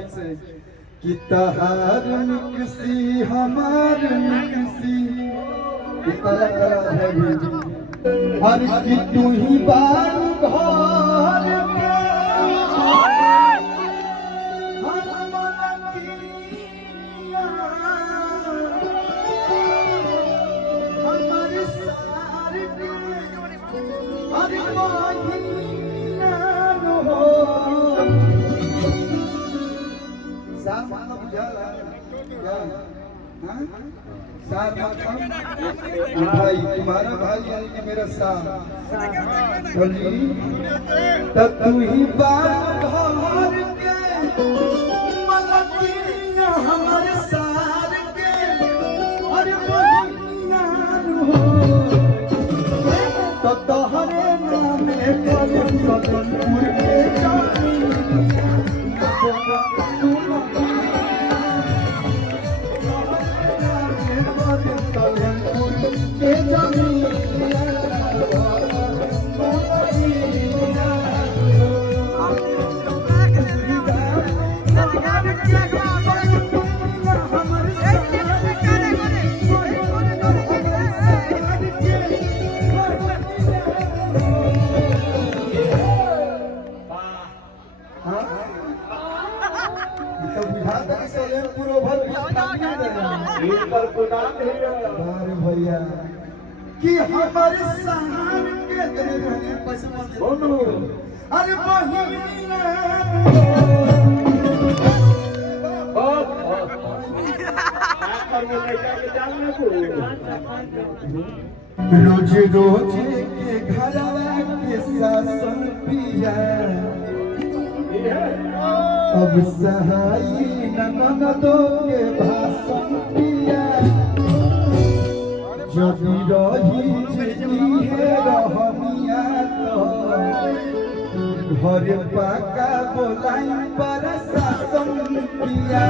mic से कि तहार निकसी हमार निकसी कि कलाकार है भी हर कि तू ही बार घर के हर मलकिया हमारे सार के हर महीना हो साथ मतलब बुझाला क्या हाँ साथ मतलब भाई तुम्हारा भाई यानी कि मेरा साथ बोली तब तू ही बात भर के मलकिया हमारे सार के अरे महीना हो तो तोहरे नामे पर सदनपुर के जानी भैया कि हमारे सहार के रहने पसंद अरे रोज रोज के घरवा के सासन पिया अब सहाई ननदो के भाषण पिया जदि रही जेती है रहनिया तो घर पाका बोलाई पर शासन पिया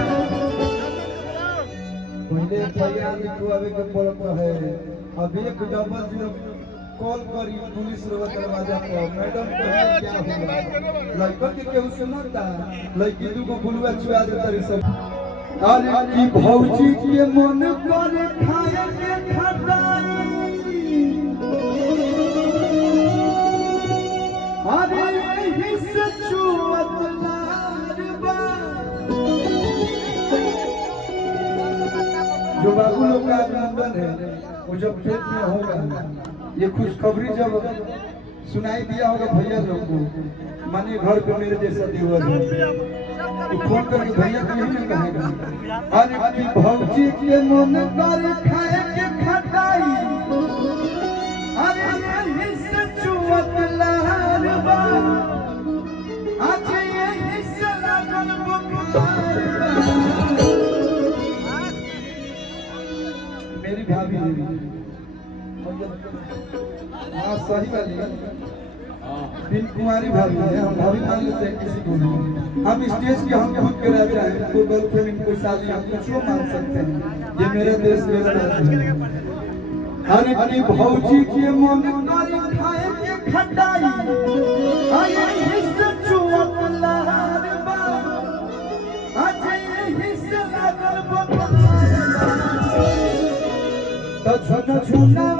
पहले भैया लिखवावे के पड़त है अब एक डबल जीरो कॉल करी पुलिस रो दरवाजा पर मैडम कहे क्या हुआ लड़का के केहू सुनता लड़की दुगो बुलवा छुआ देता रे सब अरे की भौजी के मन करे खाए के खटाई अरे यही से छुअत लारबा जो बाबू लोग का आनंदन है वो जब पेट में होगा ये खुशखबरी जब सुनाई दिया होगा भैया लोग को मानिए घर पे मेरे जैसा देवर है तो फोन करके भैया को यही नहीं कहेगा अरे की भौजी के मन करे खाए के खटाई अरे यही से छुअत लारबा आज यही से लागल बुखार मेरी भाभी हाँ सही वाली बिन कुमारी भाभी है हम भाभी मान लेते हैं किसी को नहीं हम स्टेज के हम खुद के राजा हैं कोई गर्लफ्रेंड कोई शादी हम कुछ मान सकते हैं ये मेरा देश मेरा राज्य है अरे की भौजी के मन करे खाए के खटाई आये हिस्से छुअत लारबा आज यही से लागल बुखार तो झुन झुना